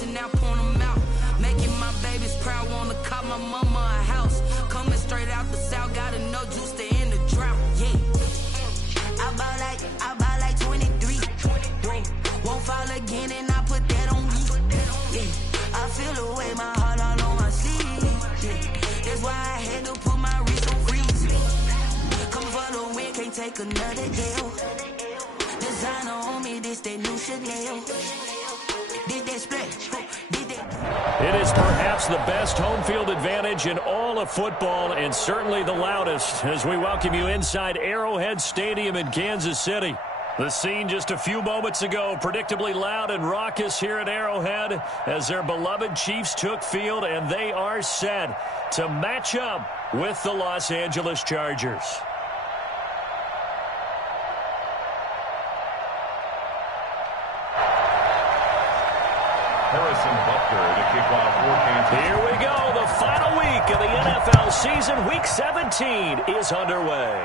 bitch and now point them out. Making my babies proud, wanna call my mama a house. Coming straight out the south, gotta know juice to end the drought. Yeah. I bought like 23. Whoa. Won't fall again and I put that on me. Yeah. I feel the way, my heart all on my sleeve. Yeah. That's why I had to put my wrist on freeze. Coming for the win, can't take another L. Designer on me, this that new Chanel. Did that split? It is perhaps the best home field advantage in all of football, and certainly the loudest, as we welcome you inside Arrowhead Stadium in Kansas City. The scene just a few moments ago, predictably loud and raucous here at Arrowhead as their beloved Chiefs took field, and they are set to match up with the Los Angeles Chargers. Harrison Butker to kick off for Kansas. Here we go. The final week of the NFL season. Week 17 is underway.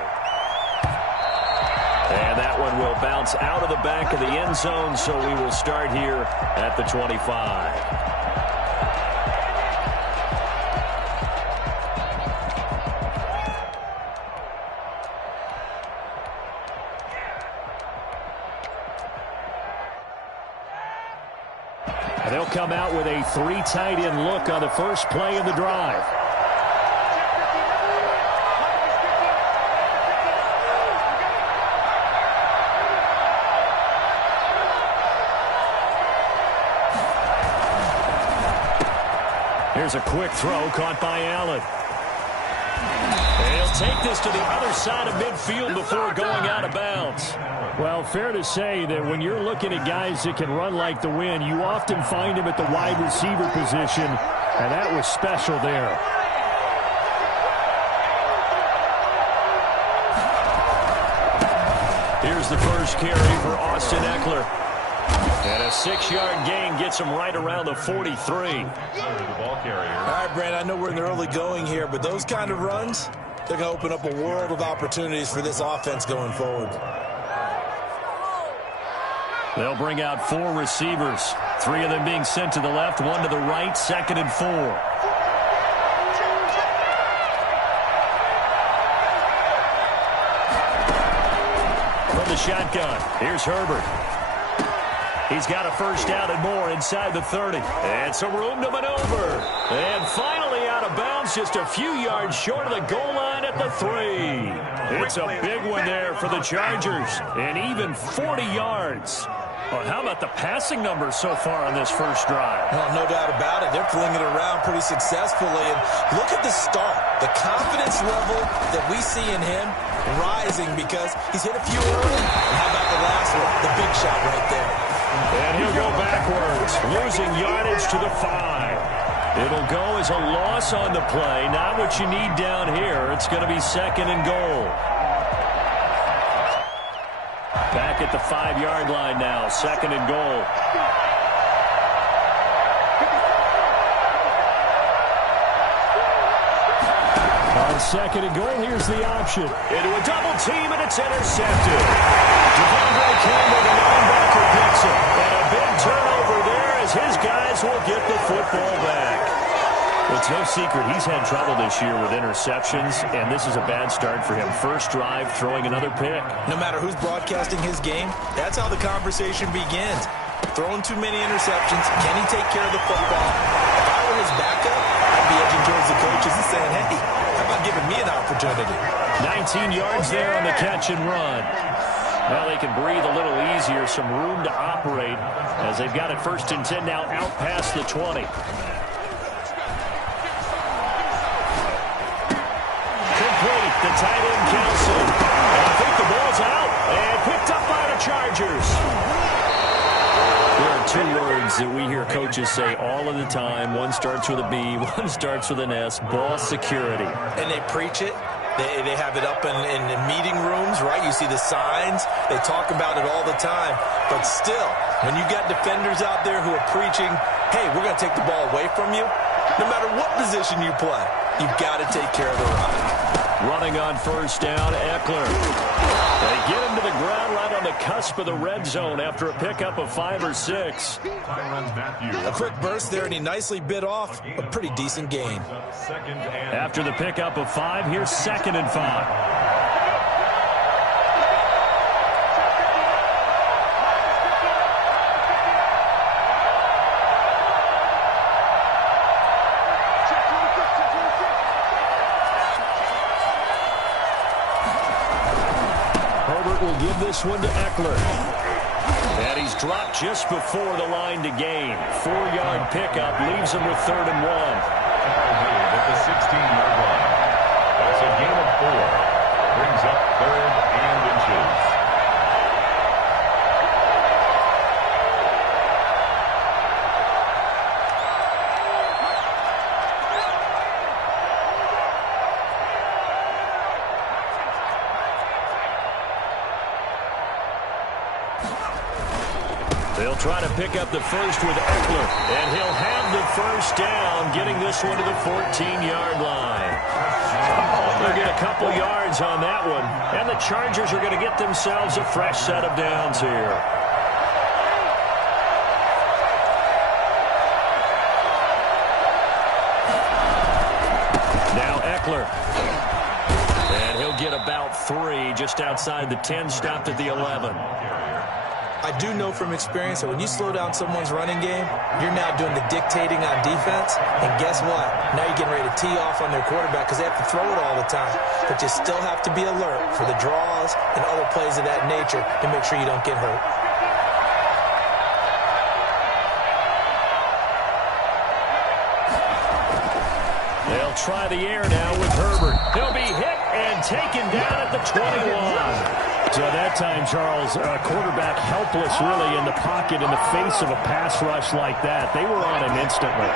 And that one will bounce out of the back of the end zone, so we will start here at the 25. They'll come out with a 3 tight end look on the first play of the drive. Here's a quick throw caught by Allen. He'll take this to the other side of midfield before going out of bounds. Well, fair to say that when you're looking at guys that can run like the wind, you often find him at the wide receiver position, and that was special there. Here's the first carry for Austin Eckler. And a 6-yard gain gets him right around the 43. The ball carrier. All right, Brandon, I know we're in the early going here, but those kind of runs, they're going to open up a world of opportunities for this offense going forward. They'll bring out 4 receivers, 3 of them being sent to the left, 1 to the right, 2nd and 4. From the shotgun, here's Herbert. He's got a first down and more inside the 30. And some room to maneuver. And finally out of bounds, just a few yards short of the goal line at the 3. It's a big one there for the Chargers. And even 40 yards. Well, how about the passing numbers so far on this first drive? Well, no doubt about it. They're flinging it around pretty successfully. And look at the start. The confidence level that we see in him rising because he's hit a few early. And how about the last one? The big shot right there. And he'll go backwards, losing yardage to the 5. It'll go as a loss on the play. Not what you need down here. It's going to be 2nd and goal. Back at the 5-yard line now, 2nd and goal. On 2nd and goal, here's the option. Into a double team, and it's intercepted. Devondre Campbell, the linebacker, picks it. And a big turnover there as his guys will get the football back. Well, it's no secret he's had trouble this year with interceptions, and this is a bad start for him. First drive, throwing another pick. No matter who's broadcasting his game, that's how the conversation begins. Throwing too many interceptions, can he take care of the football? If I were his backup, I'd be edging towards the coaches and saying, hey, how about giving me an opportunity? 19 yards there on the catch and run. Well, they can breathe a little easier, some room to operate as they've got it 1st and 10 now out past the 20. Complete, the tight end Kelce. And I think the ball's out and picked up by the Chargers. There are 2 words that we hear coaches say all of the time. One starts with a B, one starts with an S, ball security. And they preach it. They have it up in meeting rooms, right? You see the signs. They talk about it all the time. But still, when you got defenders out there who are preaching, hey, we're going to take the ball away from you, no matter what position you play, you've got to take care of the run. Running on first down, Eckler. They get him to the ground right on the cusp of the red zone after a pickup of 5 or 6. A quick burst there, and he nicely bit off a pretty decent gain. After the pickup of 5, here's 2nd and 5. Will give this one to Eckler. And he's dropped just before the line to gain. 4-yard pickup leaves him with 3rd and 1. At the 16-yard line. That's a gain of 4. Brings up 3rd and inches. They'll try to pick up the first with Eckler, and he'll have the first down, getting this one to the 14-yard line. They'll get a couple yards on that one, and the Chargers are going to get themselves a fresh set of downs here. Now Eckler. And he'll get about 3 just outside the 10, stopped at the 11. I do know from experience that when you slow down someone's running game, you're now doing the dictating on defense. And guess what? Now you're getting ready to tee off on their quarterback because they have to throw it all the time. But you still have to be alert for the draws and other plays of that nature to make sure you don't get hurt. They'll try the air now with Herbert. He'll be hit and taken down at the 21. So that time, Charles, quarterback helpless really in the pocket in the face of a pass rush like that. They were on him instantly.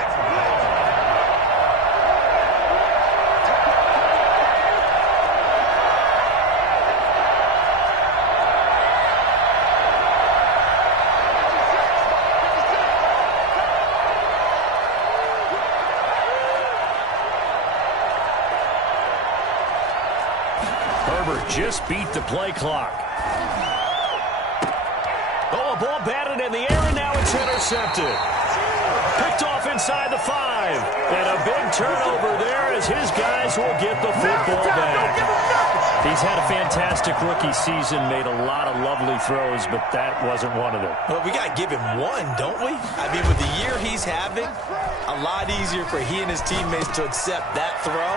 Just beat the play clock. Oh, a ball batted in the air, and now it's intercepted. Picked off inside the 5. And a big turnover there as his guys will get the football back. He's had a fantastic rookie season, made a lot of lovely throws, but that wasn't one of them. Well, we got to give him one, don't we? I mean, with the year he's having, a lot easier for he and his teammates to accept that throw.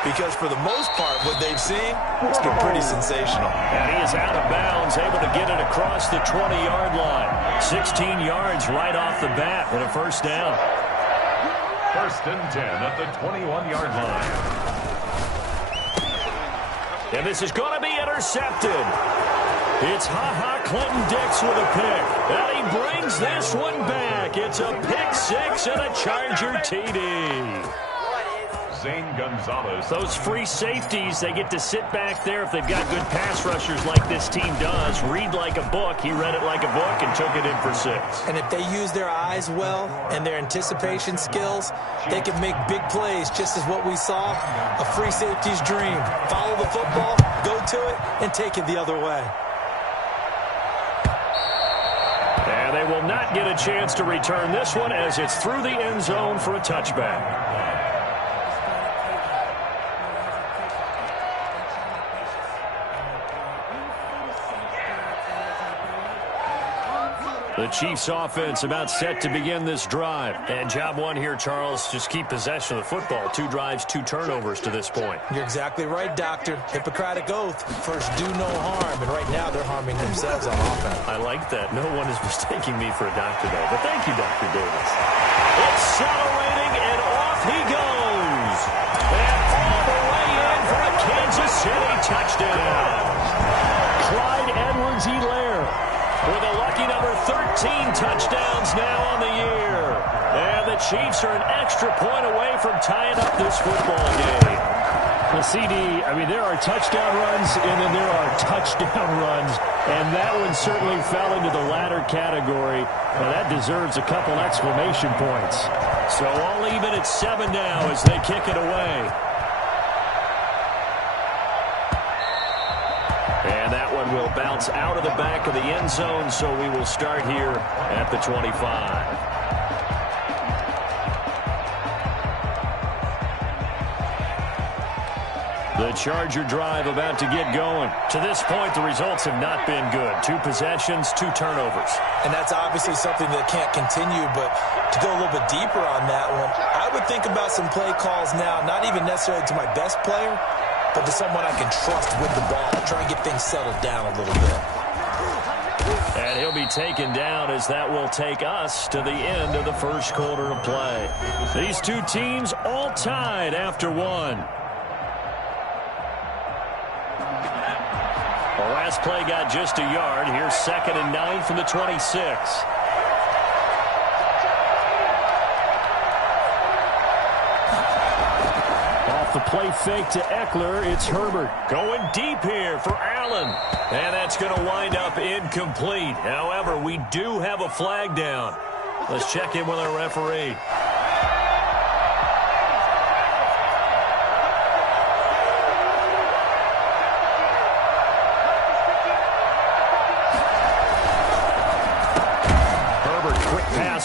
Because for the most part, what they've seen, it's been pretty sensational. And he is out of bounds, able to get it across the 20-yard line. 16 yards right off the bat and a first down. 1st and 10 at the 21-yard line. And this is going to be intercepted. It's Clinton-Dix with a pick. And he brings this one back. It's a pick 6 and a Charger TD. Zane Gonzalez. Those free safeties, they get to sit back there if they've got good pass rushers like this team does. Read like a book. He read it like a book and took it in for 6. And if they use their eyes well and their anticipation skills, they can make big plays, just as what we saw. A free safety's dream. Follow the football, go to it, and take it the other way. And they will not get a chance to return this one as it's through the end zone for a touchback. The Chiefs offense about set to begin this drive. And job one here, Charles, just keep possession of the football. 2 drives, 2 turnovers to this point. You're exactly right, Doctor. Hippocratic oath. First, do no harm. And right now, they're harming themselves on offense. I like that. No one is mistaking me for a doctor, though. But thank you, Dr. Davis. Accelerating, and off he goes. And all the way in for a Kansas City touchdown. Clyde Edwards-Helaire with a lucky number 13 touchdowns now on the year. And the Chiefs are an extra point away from tying up this football game. The CD, I mean, there are touchdown runs and then there are touchdown runs. And that one certainly fell into the latter category. Now, that deserves a couple exclamation points. So all even at 7 now as they kick it away. And that one will bounce out of the back of the end zone, so we will start here at the 25. The Charger drive about to get going. To this point, the results have not been good. 2 possessions, 2 turnovers. And that's obviously something that can't continue, but to go a little bit deeper on that one, I would think about some play calls now, not even necessarily to my best player, but to someone I can trust with the ball, try and get things settled down a little bit. And he'll be taken down as that will take us to the end of the first quarter of play. These 2 teams all tied after 1. The last play got just a yard. Here's 2nd and 9 from the 26. Off the play fake to Eckler, it's Herbert. Going deep here for Allen. And that's going to wind up incomplete. However, we do have a flag down. Let's check in with our referee.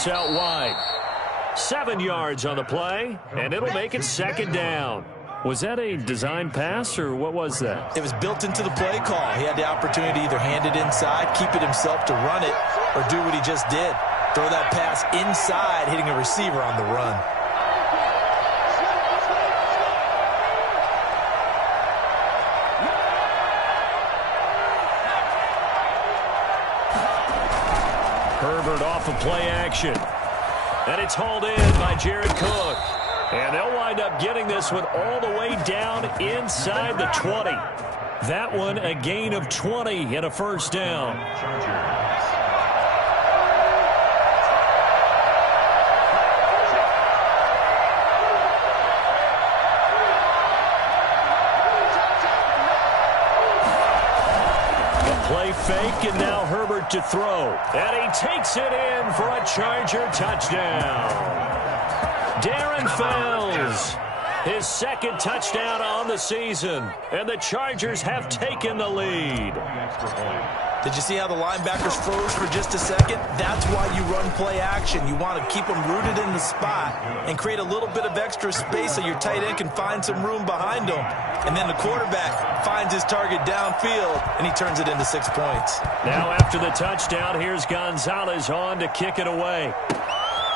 Out wide. 7 yards on the play, and it'll make it 2nd down. Was that a design pass, or what was that? It was built into the play call. He had the opportunity to either hand it inside, keep it himself to run it, or do what he just did. Throw that pass inside, hitting a receiver on the run. Herbert off of play action. And it's hauled in by Jared Cook. And they'll wind up getting this one all the way down inside the 20. That one a gain of 20 and a first down. Play fake, and now Herbert to throw. And he takes it in for a Charger touchdown. Darren Fells, his 2nd touchdown on the season. And the Chargers have taken the lead. Did you see how the linebackers froze for just a second? That's why you run play action. You want to keep them rooted in the spot and create a little bit of extra space so your tight end can find some room behind him. And then the quarterback finds his target downfield, and he turns it into 6 points. Now after the touchdown, here's Gonzalez on to kick it away.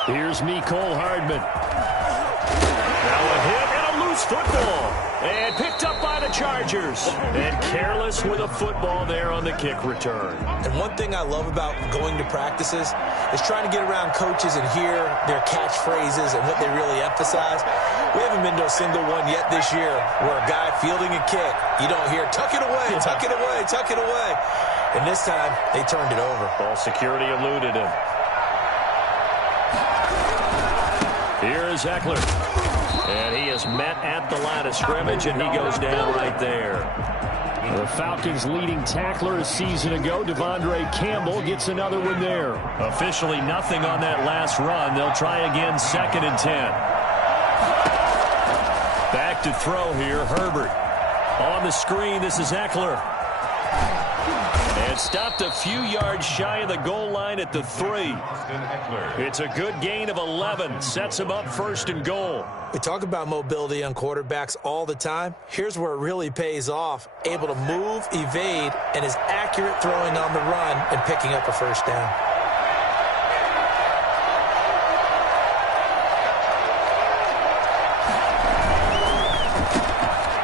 Here's Mecole Hardman. Now a hit and a loose football. And picked up by the Chargers. And careless with a football there on the kick return. And one thing I love about going to practices is trying to get around coaches and hear their catchphrases and what they really emphasize. We haven't been to a single one yet this year where a guy fielding a kick, you don't hear, tuck it away, tuck it away, tuck it away. And this time, they turned it over. Ball security eluded him. Here is Eckler. And he is met at the line of scrimmage, and he goes down right there. The Falcons' leading tackler a season ago, Devondre Campbell, gets another one there. Officially nothing on that last run. They'll try again, 2nd and 10. Back to throw here, Herbert. On the screen, this is Eckler. And stopped a few yards shy of the goal line at the 3. It's a good gain of 11. Sets him up 1st and goal. We talk about mobility on quarterbacks all the time. Here's where it really pays off. Able to move, evade, and is accurate throwing on the run and picking up a first down.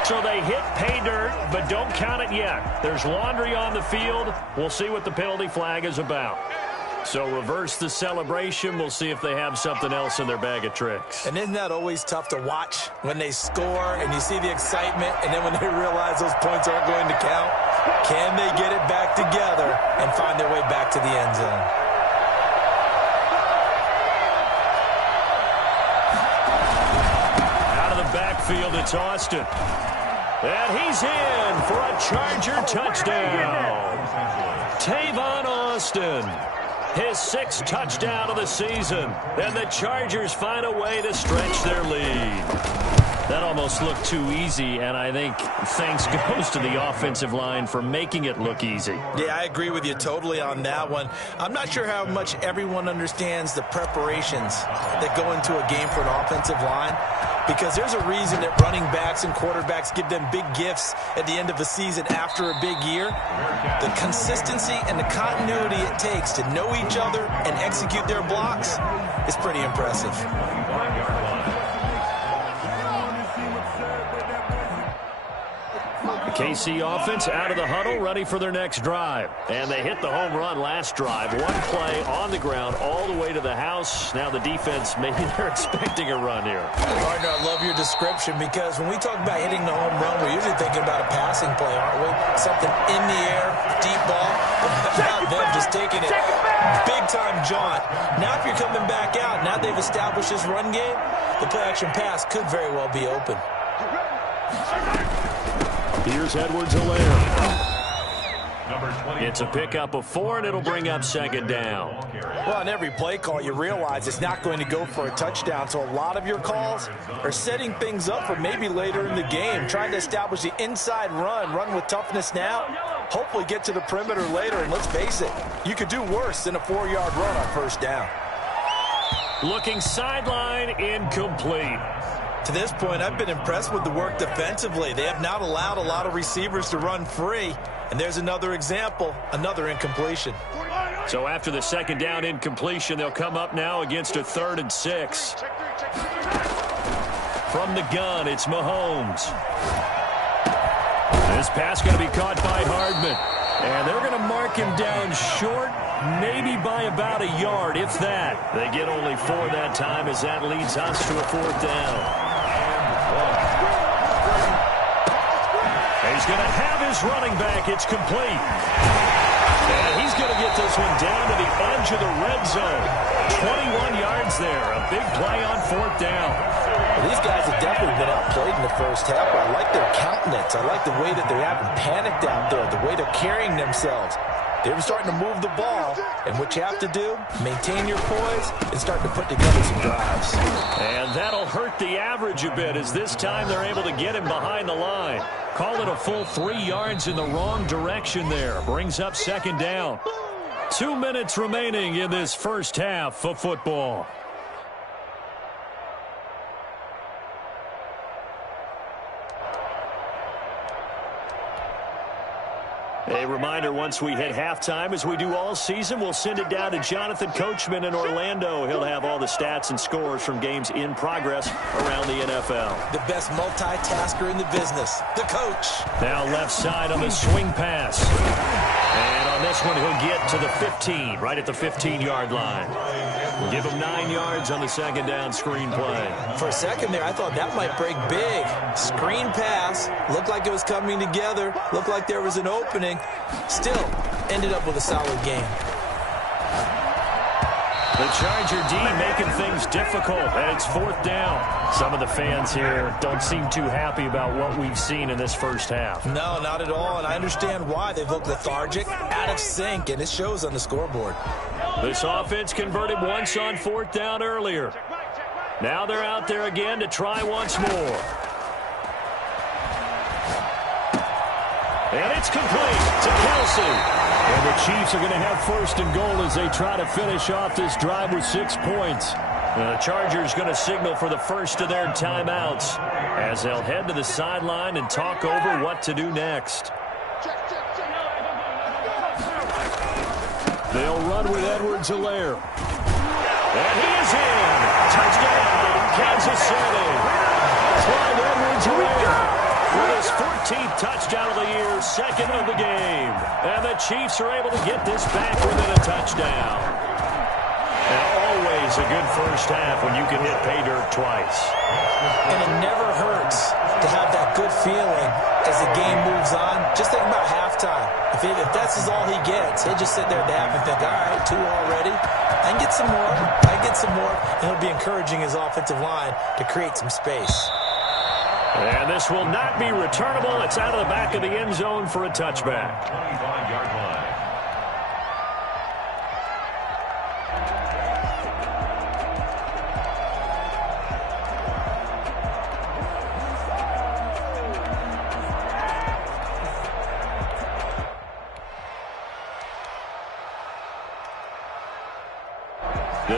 So they hit pay dirt, but don't count it yet. There's laundry on the field. We'll see what the penalty flag is about. So reverse the celebration. We'll see if they have something else in their bag of tricks. And isn't that always tough to watch when they score and you see the excitement, and then when they realize those points aren't going to count? Can they get it back together and find their way back to the end zone? Out of the backfield, it's Austin. And he's in for a Charger touchdown. Tavon Austin. His 6th touchdown of the season. And the Chargers find a way to stretch their lead. That almost looked too easy, and I think thanks goes to the offensive line for making it look easy. Yeah, I agree with you totally on that one. I'm not sure how much everyone understands the preparations that go into a game for an offensive line, because there's a reason that running backs and quarterbacks give them big gifts at the end of the season after a big year. The consistency and the continuity it takes to know each other and execute their blocks is pretty impressive. KC offense out of the huddle, ready for their next drive. And they hit the home run last drive. One play on the ground all the way to the house. Now the defense, maybe they're expecting a run here. Partner, I love your description, because when we talk about hitting the home run, we're usually thinking about a passing play, aren't we? Something in the air, deep ball. About them just taking it big-time jaunt. Now if you're coming back out, now they've established this run game, the play-action pass could very well be open. Here's Edwards-Helaire. It's a pickup of 4, and it'll bring up second down. Well, on every play call, you realize it's not going to go for a touchdown, so a lot of your calls are setting things up for maybe later in the game, trying to establish the inside run with toughness now, hopefully get to the perimeter later, and let's face it, you could do worse than a 4-yard run on first down. Looking sideline, incomplete. To this point, I've been impressed with the work defensively. They have not allowed a lot of receivers to run free. And there's another example, another incompletion. So after the second down incompletion, they'll come up now against a 3rd and 6. From the gun, it's Mahomes. This pass going to be caught by Hardman. And they're going to mark him down short, maybe by about a yard, if that. They get only 4 that time, as that leads us to a 4th down. He's going to have his running back. It's complete. And he's going to get this one down to the edge of the red zone. 21 yards there. A big play on 4th down. Well, these guys have definitely been outplayed in the first half, but I like their countenance. I like the way that they haven't panicked out there, the way they're carrying themselves. They're starting to move the ball, and what you have to do, maintain your poise and start to put together some drives. And that'll hurt the average a bit, as this time they're able to get him behind the line. Call it a full 3 yards in the wrong direction there. Brings up second down. 2 minutes remaining in this first half of football. A reminder, once we hit halftime, as we do all season, we'll send it down to Jonathan Coachman in Orlando. He'll have all the stats and scores from games in progress around the NFL. The best multitasker in the business, the coach. Now left side on the swing pass. And on this one, he'll get to the 15, right at the 15-yard line. We'll give him 9 yards on the second down screen play. For a second there, I thought that might break big. Screen pass. Looked like it was coming together. Looked like there was an opening. Still, ended up with a solid game. The Charger D making things difficult, and it's 4th down. Some of the fans here don't seem too happy about what we've seen in this first half. No, not at all, and I understand why. They've looked lethargic, out of sync, and it shows on the scoreboard. This offense converted once on 4th down earlier. Now they're out there again to try once more. And it's complete to Kelsey. And the Chiefs are going to have 1st and goal as they try to finish off this drive with 6 points. The Chargers going to signal for the first of their timeouts as they'll head to the sideline and talk over what to do next. They'll run with Edwards-Helaire. And he is in. Touchdown, Kansas City. Clyde Edwards-Helaire with his 14th touchdown of the year, 2nd of the game. And the Chiefs are able to get this back within a touchdown. And always a good first half when you can hit pay dirt twice. And it never hurts to have that good feeling as the game moves on. Just think about halftime. If that's all he gets, he'll just sit there at the half and think, all right, 2 already. I can get some more. I can get some more. And he'll be encouraging his offensive line to create some space. And this will not be returnable. It's out of the back of the end zone for a touchback. 25-yard line.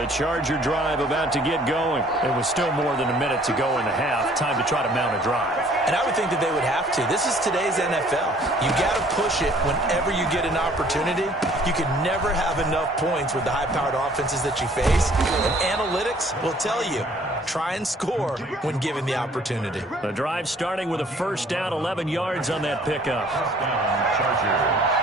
The Charger drive about to get going. It was still more than a minute to go in the half. Time to try to mount a drive. And I would think that they would have to. This is today's NFL. You got to push it whenever you get an opportunity. You can never have enough points with the high-powered offenses that you face. And analytics will tell you, try and score when given the opportunity. The drive starting with a first down, 11 yards on that pickup. First down, Chargers.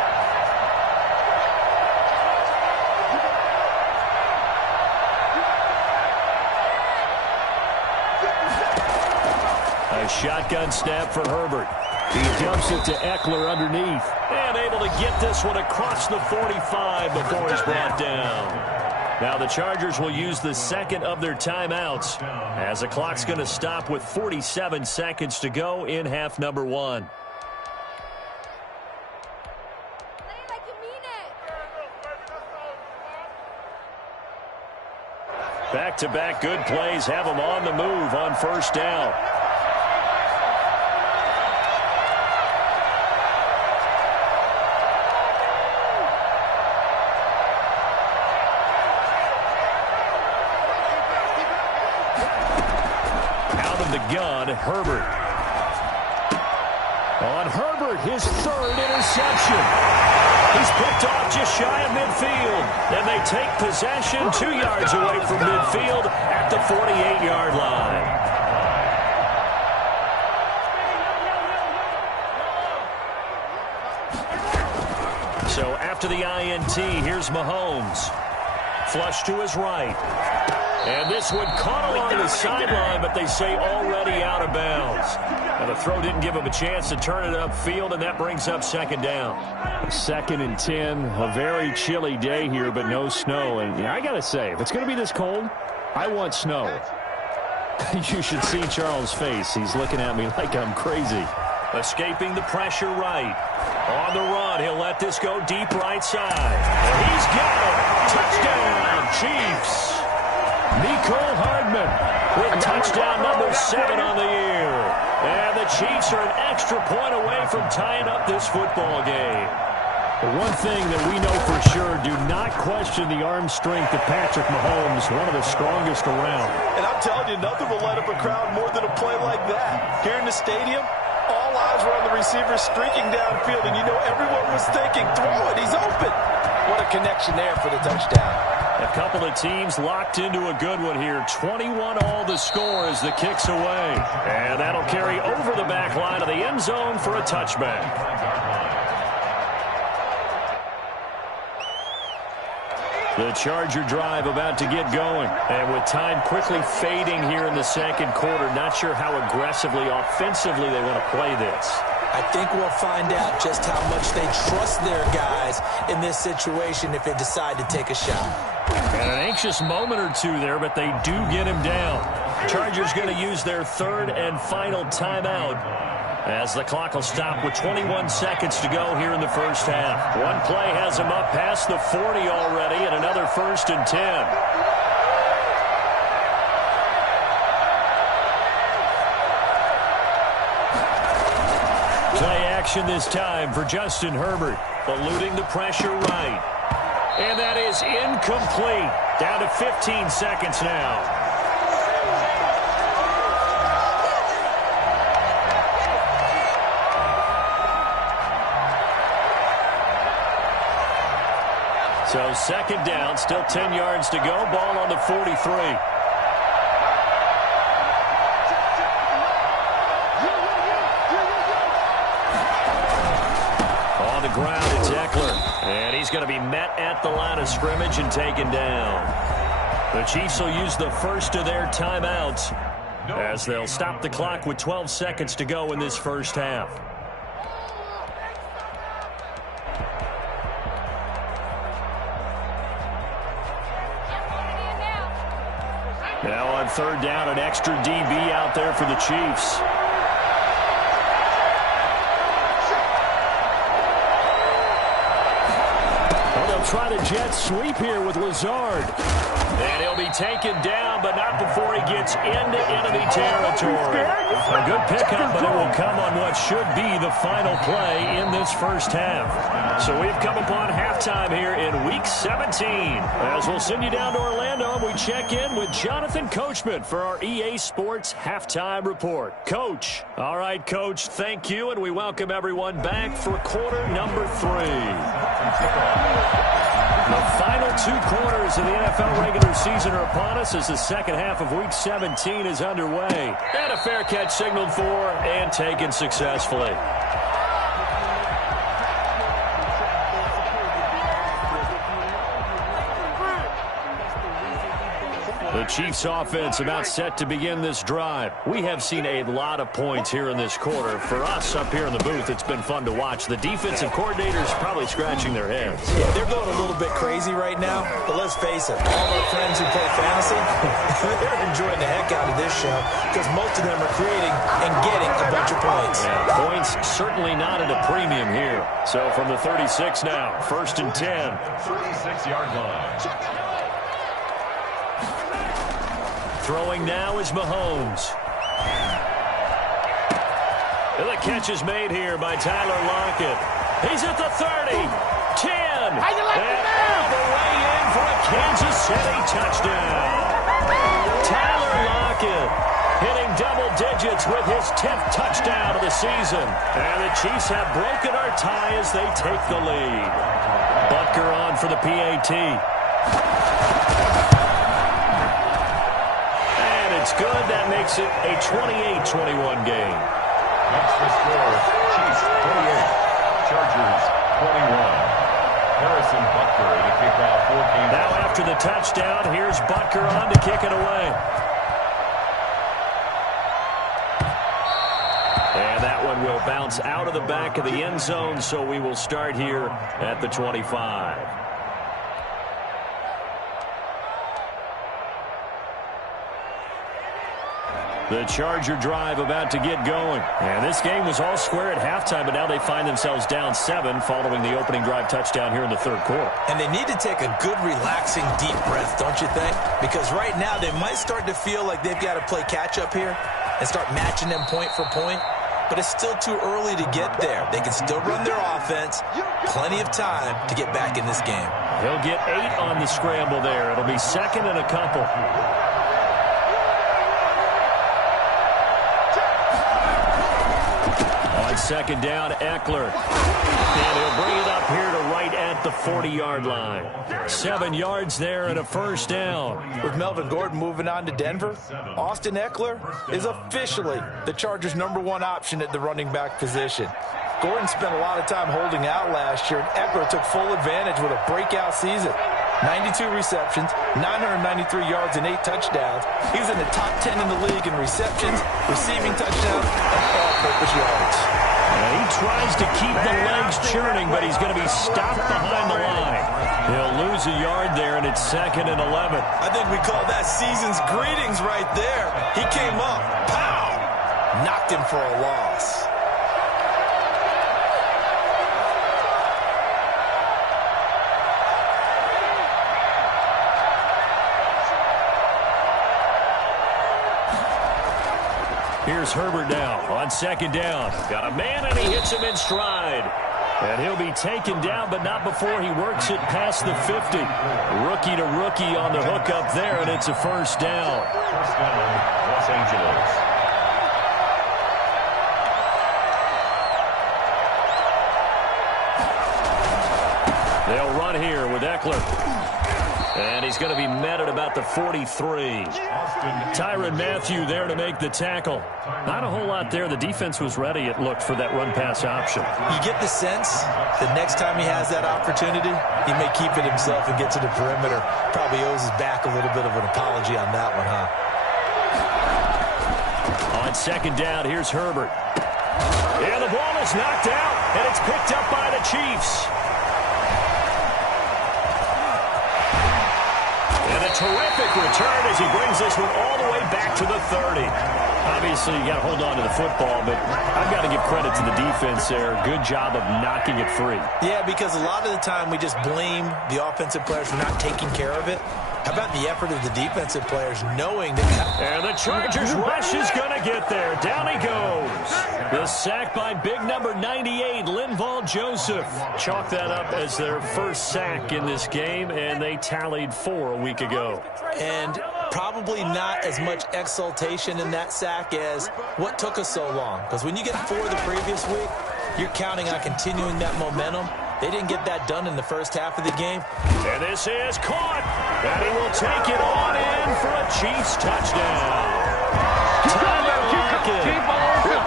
A shotgun snap for Herbert. He dumps it to Eckler underneath. And able to get this one across the 45 before he's brought down. Now the Chargers will use the second of their timeouts as the clock's going to stop with 47 seconds to go in half number 1. Back-to-back good plays have them on the move on first down. Gun, Herbert. On Herbert, his third interception. He's picked off just shy of midfield. And they take possession 2 yards away from midfield at the 48-yard line. So after the INT, here's Mahomes. Flush to his right. And this one caught along the sideline, but they say already out of bounds. Now the throw didn't give him a chance to turn it upfield, and that brings up second down. 2nd and 10, a very chilly day here, but no snow. And I got to say, if it's going to be this cold, I want snow. You should see Charles' face. He's looking at me like I'm crazy. Escaping the pressure right. On the run, he'll let this go deep right side. And he's got it. Touchdown, Chiefs. Mecole Hardman with touchdown number 7 on the year. And the Chiefs are an extra point away from tying up this football game. The one thing that we know for sure, do not question the arm strength of Patrick Mahomes, one of the strongest around. And I'm telling you, nothing will light up a crowd more than a play like that. Here in the stadium, all eyes were on the receiver streaking downfield, and you know everyone was thinking, throw it, he's open. What a connection there for the touchdown. A couple of teams locked into a good one here. 21 all the score as the kick's away. And that'll carry over the back line of the end zone for a touchback. The Charger drive about to get going. And with time quickly fading here in the second quarter, not sure how aggressively, offensively they want to play this. I think we'll find out just how much they trust their guys in this situation if they decide to take a shot. And an anxious moment or two there, but they do get him down. Chargers going to use their third and final timeout as the clock will stop with 21 seconds to go here in the first half. One play has him up past the 40 already, and another 1st and 10. This time for Justin Herbert, eluding the pressure right. And that is incomplete. Down to 15 seconds now. So second down, still 10 yards to go. Ball on the 43. Ground, it's Eckler. And he's going to be met at the line of scrimmage and taken down. The Chiefs will use the first of their timeouts as they'll stop the clock with 12 seconds to go in this first half. Now on third down, an extra DB out there for the Chiefs. Try the jet sweep here with Lazard. And he'll be taken down, but not before he gets into enemy territory. A good pickup, but it will come on what should be the final play in this first half. So we've come upon halftime here in Week 17, as we'll send you down to Orlando. Orlando, and we check in with Jonathan Coachman for our EA Sports Halftime Report. Coach. All right, Coach, thank you, and we welcome everyone back for quarter number 3. The final 2 quarters of the NFL regular season are upon us as the second half of week 17 is underway. And a fair catch signaled for and taken successfully. The Chiefs offense about set to begin this drive. We have seen a lot of points here in this quarter. For us up here in the booth, it's been fun to watch. The defensive coordinators probably scratching their heads. Yeah, they're going a little bit crazy right now, but let's face it, all our friends who play fantasy, they're enjoying the heck out of this show because most of them are creating and getting a bunch of points. Yeah, points certainly not at a premium here. So from the 36 now, 1st and 10. 36-yard line. Throwing now is Mahomes. And the catch is made here by Tyler Lockett. He's at the 30, 10, and all the way in for a Kansas City touchdown. Tyler Lockett hitting double digits with his 10th touchdown of the season. And the Chiefs have broken our tie as they take the lead. Butker on for the PAT. It's good. That makes it a 28-21 game. That's the score. Chiefs 28, Chargers 21. Harrison Butker to kick off 14. Now after the touchdown, here's Butker on to kick it away. And that one will bounce out of the back of the end zone, so we will start here at the 25. The Charger drive about to get going. And this game was all square at halftime, but now they find themselves down 7 following the opening drive touchdown here in the 3rd quarter. And they need to take a good, relaxing, deep breath, don't you think? Because right now they might start to feel like they've got to play catch-up here and start matching them point for point. But it's still too early to get there. They can still run their offense. Plenty of time to get back in this game. He'll get 8 on the scramble there. It'll be 2nd and a couple. On 2nd down, Eckler. And he'll bring it up here to right at the 40-yard line. 7 yards there and a 1st down. With Melvin Gordon moving on to Denver, Austin Eckler is officially the Chargers' #1 option at the running back position. Gordon spent a lot of time holding out last year, and Eckler took full advantage with a breakout season. 92 receptions, 993 yards, and 8 touchdowns. He was in the top 10 in the league in receptions, receiving touchdowns, and all-purpose yards. He tries to keep the legs churning, but he's going to be stopped behind the line. He'll lose a yard there, and it's 2nd and 11. I think we call that season's greetings right there. He came up, pow, knocked him for a loss. Here's Herbert now on 2nd down. Got a man, and he hits him in stride. And he'll be taken down, but not before he works it past the 50. Rookie to rookie on the hook up there, and it's a 1st down. 1st down, Los Angeles. They'll run here with Eckler. And he's going to be met at about the 43. Tyrann Mathieu there to make the tackle. Not a whole lot there. The defense was ready, it looked, for that run-pass option. You get the sense that next time he has that opportunity, he may keep it himself and get to the perimeter. Probably owes his back a little bit of an apology on that one, huh? On 2nd down, here's Herbert. And the ball is knocked out, and it's picked up by the Chiefs. Terrific return as he brings this one all the way back to the 30. Obviously, you got to hold on to the football, but I've got to give credit to the defense there. Good job of knocking it free. Yeah, because a lot of the time we just blame the offensive players for not taking care of it. How about the effort of the defensive players knowing that... And the Chargers rush is going to get there. Down he goes. The sack by big number 98, Linval Joseph. Chalk that up as their first sack in this game, and they tallied 4 a week ago. And probably not as much exultation in that sack as what took us so long. Because when you get 4 the previous week, you're counting on continuing that momentum. They didn't get that done in the first half of the game. And this is caught. And he will take it on in for a Chiefs touchdown. Tyler Lockett,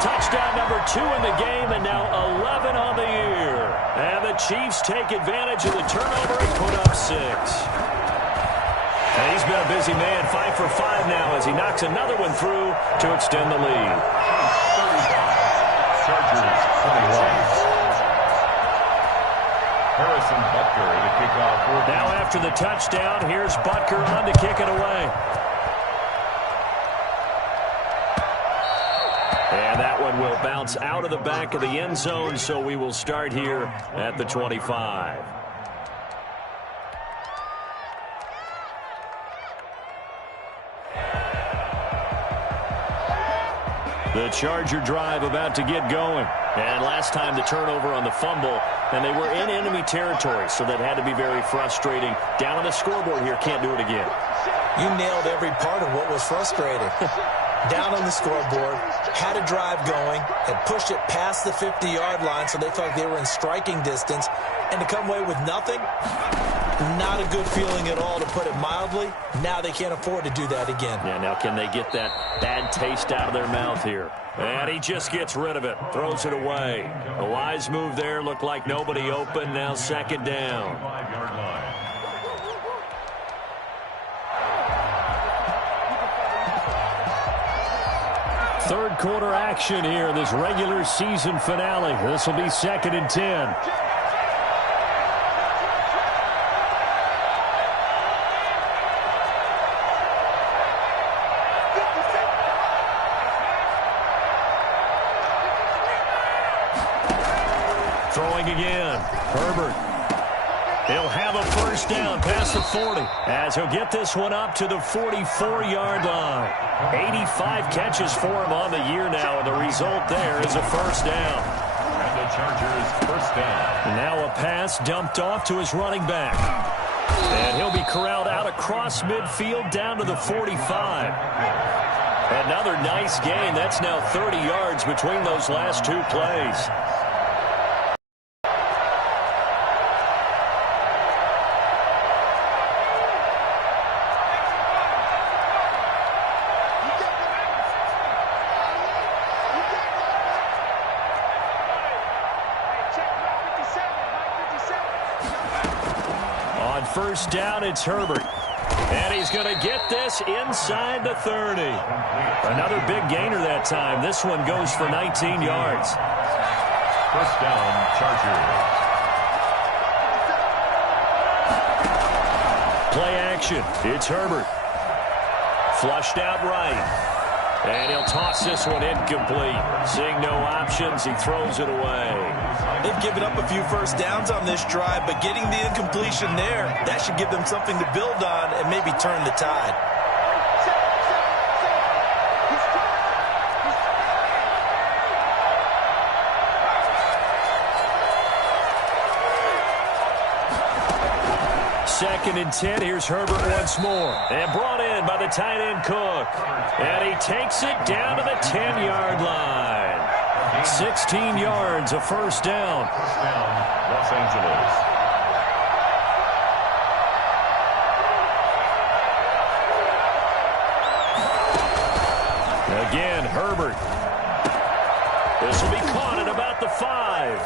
touchdown number 2 in the game, and now 11 on the year. And the Chiefs take advantage of the turnover and put up 6. And he's been a busy man, 5 for 5 now as he knocks another one through to extend the lead. Chargers 21. Harrison Butker to kick off. Now after the touchdown, here's Butker on to kick it away. And that one will bounce out of the back of the end zone, so we will start here at the 25. The Charger drive about to get going. And last time the turnover on the fumble, and they were in enemy territory, so that had to be very frustrating. Down on the scoreboard here, can't do it again. You nailed every part of what was frustrating. Down on the scoreboard, had a drive going, had pushed it past the 50-yard line, so they felt like they were in striking distance, and to come away with nothing, not a good feeling at all, to put it mildly. Now they can't afford to do that again. Yeah, now can they get that bad taste out of their mouth here? And he just gets rid of it, throws it away. A wise move there, looked like nobody open, now second down. 5-yard line. Third quarter action here, this regular season finale. This will be 2nd and 10. Throwing again, Herbert. He'll have a first down past the 40 as he'll get this one up to the 44-yard line. 85 catches for him on the year now, and the result there is a first down. And the Chargers first down. And now a pass dumped off to his running back. And he'll be corralled out across midfield down to the 45. Another nice gain. That's now 30 yards between those last 2 plays. First down, it's Herbert. And he's going to get this inside the 30. Another big gainer that time. This one goes for 19 yards. First down, Chargers. Play action. It's Herbert. Flushed out right. And he'll toss this one incomplete. Seeing no options, he throws it away. They've given up a few first downs on this drive, but getting the incompletion there, that should give them something to build on and maybe turn the tide. Second and 10. Here's Herbert once more. And brought in by the tight end Cook. And he takes it down to the 10-yard line. 16 yards, a first down. First down, Los Angeles. Again, Herbert. This will be caught at about the 5.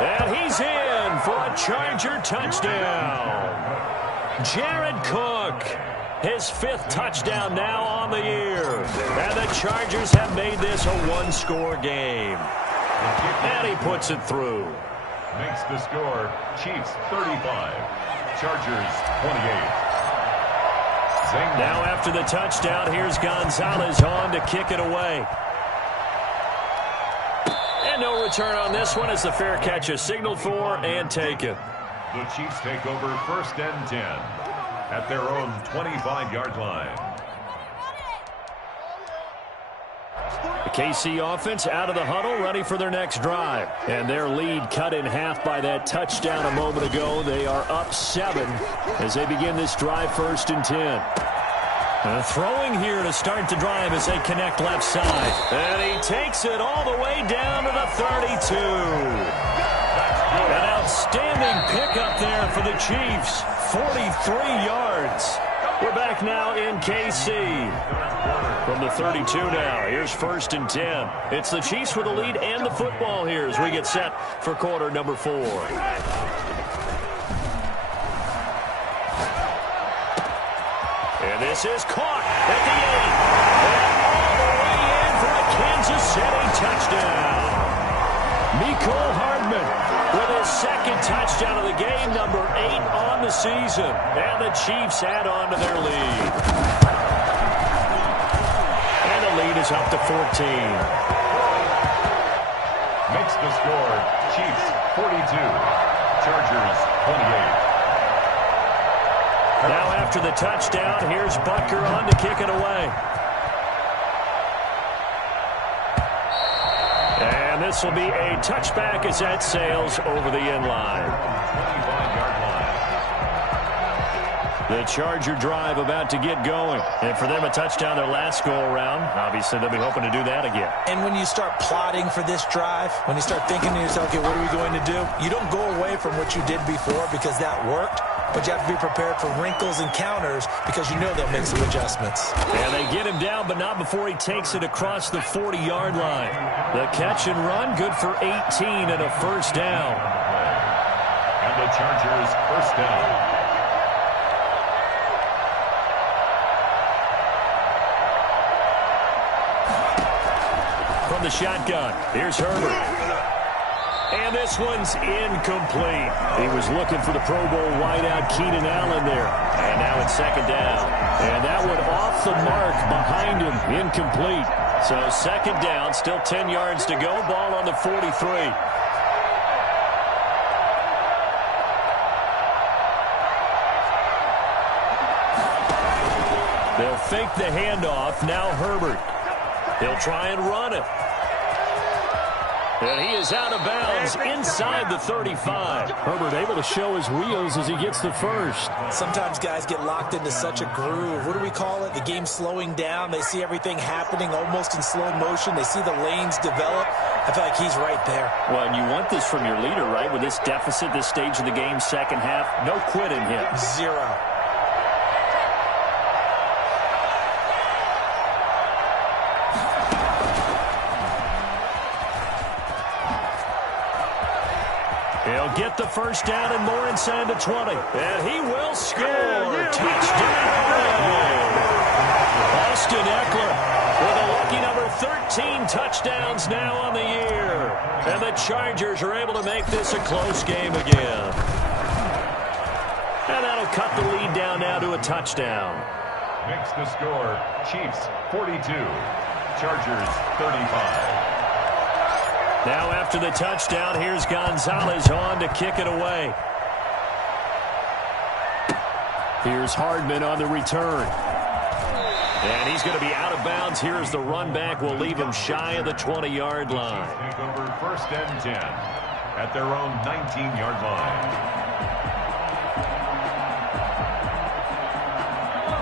And he's in for a Charger touchdown. Jared Cook, his 5th touchdown now on the year. And the Chargers have made this a 1-score game. And he puts it through. Makes the score Chiefs 35, Chargers 28. Now after the touchdown, here's Gonzalez on to kick it away. And no return on this one as the fair catch is signaled for and taken. The Chiefs take over first and 10 at their own 25-yard line. KC offense out of the huddle, ready for their next drive. And their lead cut in half by that touchdown a moment ago. They are up 7 as they begin this drive, 1st and 10. Throwing here to start the drive as they connect left side. And he takes it all the way down to the 32. An outstanding pickup there for the Chiefs. 43 yards. We're back now in KC. From the 32 now, here's 1st and 10. It's the Chiefs with the lead and the football here as we get set for quarter number 4. And this is caught at the 8. And all the way in for a Kansas City touchdown. Mecole Hardman with his 2nd touchdown of the game, number 8 on the season. And the Chiefs add on to their lead. And the lead is up to 14. Makes the score, Chiefs 42, Chargers 28. Now after the touchdown, here's Butker on to kick it away. And this will be a touchback as that sails over the end line. 25-yard line. The Charger drive about to get going. And for them, a touchdown their last go-around. Obviously, they'll be hoping to do that again. And when you start plotting for this drive, when you start thinking to yourself, okay, what are we going to do? You don't go away from what you did before because that worked. But you have to be prepared for wrinkles and counters because you know they'll make some adjustments. And they get him down, but not before he takes it across the 40-yard line. The catch and run, good for 18 and a 1st down. And the Chargers 1st down. From the shotgun, here's Herbert. And this one's incomplete. He was looking for the Pro Bowl wideout Keenan Allen there. And now it's 2nd down. And that one off the mark behind him, incomplete. So 2nd down, still 10 yards to go. Ball on the 43. They'll fake the handoff. Now Herbert. He'll try and run it. And he is out of bounds inside the 35. Herbert able to show his wheels as he gets the 1st. Sometimes guys get locked into such a groove. What do we call it? The game slowing down. They see everything happening almost in slow motion. They see the lanes develop. I feel like he's right there. Well, and you want this from your leader, right? With this deficit, this stage of the game, 2nd half, no quitting him. 0. He'll get the 1st down and more inside the 20. And he will score. Touchdown. Austin Eckler with a lucky number 13 touchdowns now on the year. And the Chargers are able to make this a close game again. And that'll cut the lead down now to a touchdown. Makes the score, Chiefs 42, Chargers 35. Now after the touchdown, here's Gonzalez on to kick it away. Here's Hardman on the return. And he's going to be out of bounds. Here's the run back. Will leave him shy of the 20-yard line. Take over 1st and 10 at their own 19-yard line.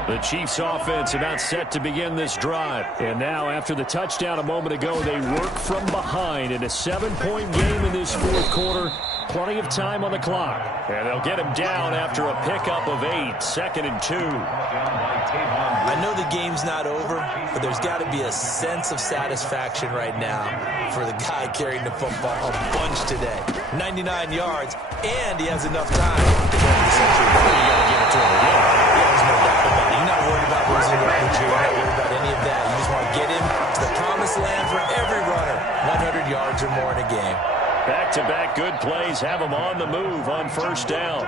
The Chiefs offense about set to begin this drive. And now after the touchdown a moment ago, they work from behind in a 7-point game in this 4th quarter. Plenty of time on the clock. And they'll get him down after a pickup of 8, 2nd and 2. I know the game's not over, but there's got to be a sense of satisfaction right now for the guy carrying the football a bunch today. 99 yards, and he has enough time to go to the century. You got to give it to him again. There's no doubt about it. You're not worried about losing yardage here. You're not worried about any of that. You just want to get him to the promised land for every runner. 100 yards or more in a game. Back-to-back good plays have him on the move on 1st down.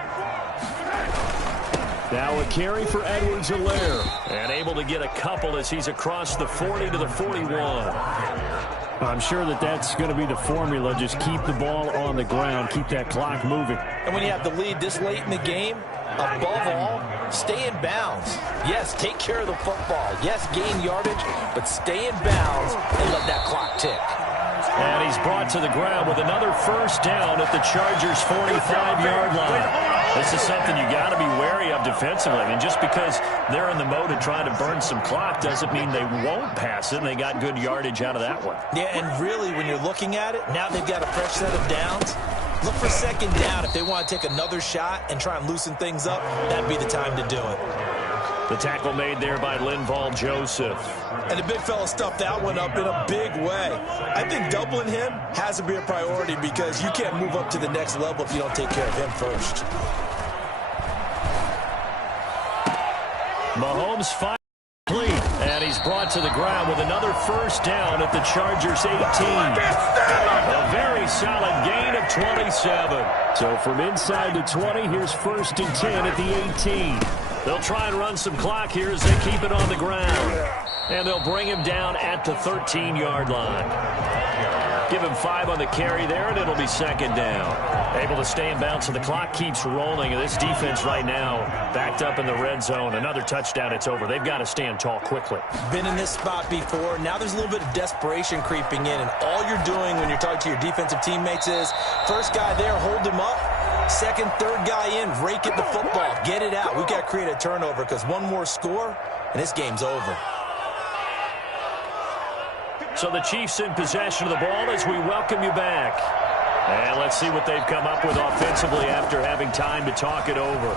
Now a carry for Edwards-Helaire. And able to get a couple as he's across the 40 to the 41. I'm sure that that's going to be the formula. Just keep the ball on the ground. Keep that clock moving. And when you have the lead this late in the game, above all, Stay in bounds. Yes, take care of the football. Yes, gain yardage, but stay in bounds and let that clock tick. And he's brought to the ground with another first down at the Chargers' 45-yard line. This is something you got to be wary of defensively. And just because they're in the mode of trying to burn some clock doesn't mean they won't pass it. And they got good yardage out of that one. Yeah, and really, when you're looking at it, now they've got a fresh set of downs. Look for second down. If they want to take another shot and try and loosen things up, that'd be the time to do it. The tackle made there by Linval Joseph. And the big fella stuffed that one up in a big way. I think doubling him has to be a priority because you can't move up to the next level if you don't take care of him first. Mahomes finally complete, and he's brought to the ground with another first down at the Chargers' 18. A very solid gain of 27. So from inside the 20, here's 1st and 10 at the 18. They'll try and run some clock here as they keep it on the ground. And they'll bring him down at the 13-yard line. Give him 5 on the carry there, and it'll be second down. Able to stay in bounds, so the clock keeps rolling. And this defense right now backed up in the red zone. Another touchdown, it's over. They've got to stand tall quickly. Been in this spot before. Now there's a little bit of desperation creeping in. And all you're doing when you're talking to your defensive teammates is, first guy there, hold him up. Second, third guy in, rake at the football. Get it out. We've got to create a turnover because one more score, and this game's over. So the Chiefs in possession of the ball as we welcome you back. And let's see what they've come up with offensively after having time to talk it over.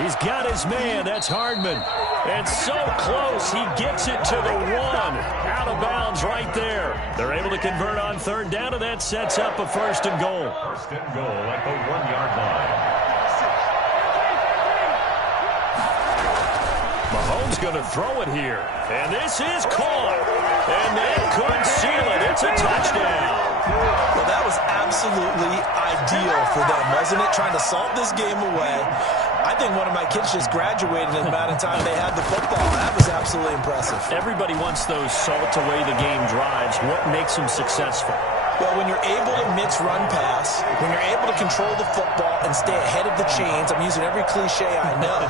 He's got his man. That's Hardman. And so close, he gets it to the 1. Out of bounds right there. They're able to convert on third down, and that sets up a 1st and goal. 1st and goal at the 1-yard line. Mahomes going to throw it here. And this is caught. And they could seal it. It's a touchdown. Well, that was absolutely ideal for them, wasn't it? Trying to salt this game away. I think one of my kids just graduated in the amount of time they had the football. That was absolutely impressive. Everybody wants those salt away the game drives. What makes them successful? Well, when you're able to mix run pass, when you're able to control the football and stay ahead of the chains, I'm using every cliche I know,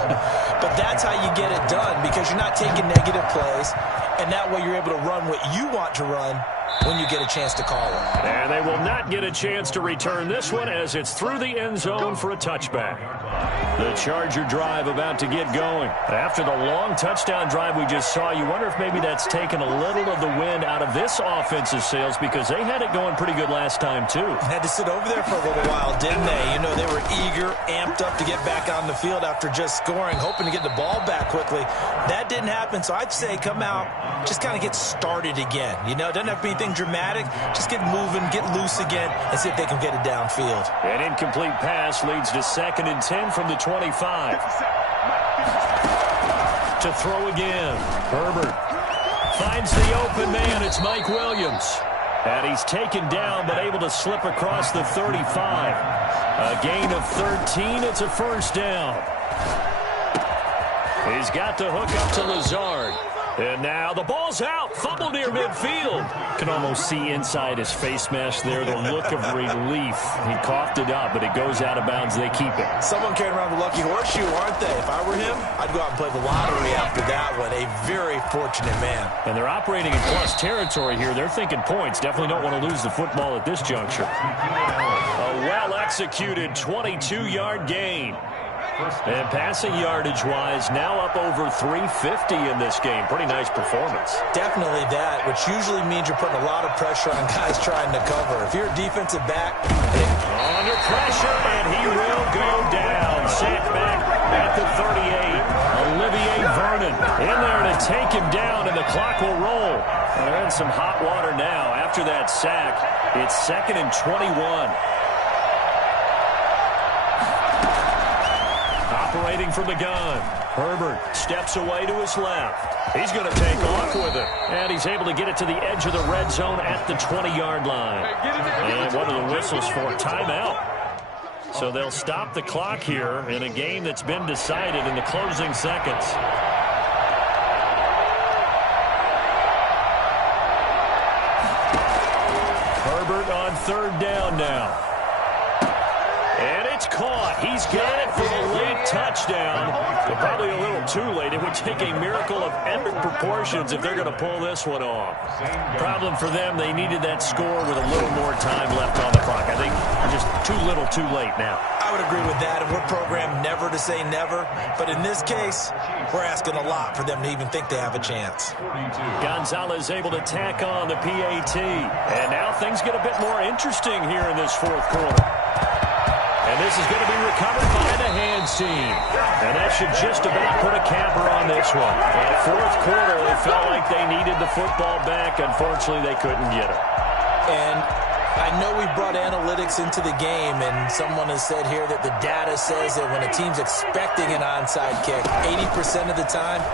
but that's how you get it done because you're not taking negative plays, and that way you're able to run what you want to run when you get a chance to call it. And they will not get a chance to return this one as it's through the end zone for a touchback. The Charger drive about to get going. After the long touchdown drive we just saw, you wonder if maybe that's taken a little of the wind out of this offensive sails because they had it going pretty good last time too. Had to sit over there for a little while, didn't they? You know, they were eager, amped up to get back on the field after just scoring, hoping to get the ball back quickly. That didn't happen, so I'd say come out, just kind of get started again. You know, it doesn't have to be anything dramatic. Just get moving, get loose again, and see if they can get it downfield. An incomplete pass leads to 2nd and 10 from the 25. To throw again. Herbert finds the open man. It's Mike Williams. And he's taken down but able to slip across the 35. A gain of 13. It's a 1st down. He's got the hook up to Lazard. And now the ball's out. Fumble near midfield. Can almost see inside his face mask there the look of relief. He coughed it up, but it goes out of bounds. They keep it. Someone carrying around the lucky horseshoe, aren't they? If I were him, I'd go out and play the lottery after that one. A very fortunate man. And they're operating in plus territory here. They're thinking points. Definitely don't want to lose the football at this juncture. A well-executed 22-yard gain. And passing yardage-wise, now up over 350 in this game. Pretty nice performance. Definitely that, which usually means you're putting a lot of pressure on guys trying to cover. If you're a defensive back... Under pressure, and he will go down. Sacked back at the 38. Olivier Vernon in there to take him down, and the clock will roll. They're in some hot water now. After that sack, it's 2nd and 21. Operating from the gun. Herbert steps away to his left. He's going to take off with it. And he's able to get it to the edge of the red zone at the 20-yard line. And one of the whistles for timeout. So they'll stop the clock here in a game that's been decided in the closing seconds. Herbert on 3rd down now. And it's caught. He's got it for the late touchdown. But probably a little too late. It would take a miracle of epic proportions if they're going to pull this one off. Problem for them, they needed that score with a little more time left on the clock. I think just too little too late now. I would agree with that, and we're programmed never to say never. But in this case, we're asking a lot for them to even think they have a chance. Gonzalez able to tack on the PAT. And now things get a bit more interesting here in this fourth quarter. And this is going to be recovered by the hands team. And that should just about put a capper on this one. Fourth quarter, they felt like they needed the football back. Unfortunately, they couldn't get it. And I know we brought analytics into the game, and someone has said here that the data says that when a team's expecting an onside kick, 80% of the time,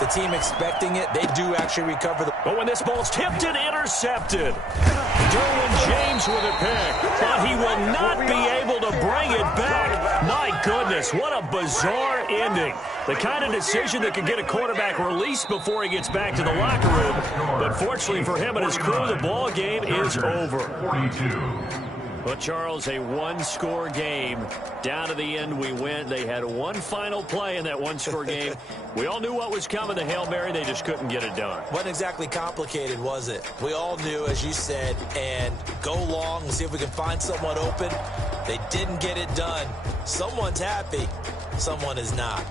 the team expecting it, they do actually recover the... But when this ball's tipped and intercepted, Derwin James with a pick, but he will not be able to bring it back. My goodness, what a bizarre ending. The kind of decision that could get a quarterback released before he gets back to the locker room. But fortunately for him and his crew, the ball game is over. 42. But, Charles, a one-score game. Down to the end, we went. They had one final play in that one-score game. We all knew what was coming, the Hail Mary. They just couldn't get it done. Wasn't exactly complicated, was it? We all knew, as you said, and go long and see if we can find someone open. They didn't get it done. Someone's happy. Someone is not.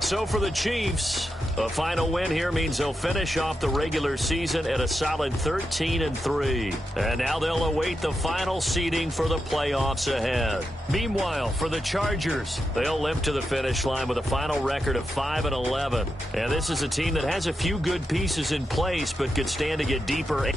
So for the Chiefs, a final win here means they'll finish off the regular season at a solid 13-3. And now they'll await the final seeding for the playoffs ahead. Meanwhile, for the Chargers, they'll limp to the finish line with a final record of 5-11. And this is a team that has a few good pieces in place but could stand to get deeper.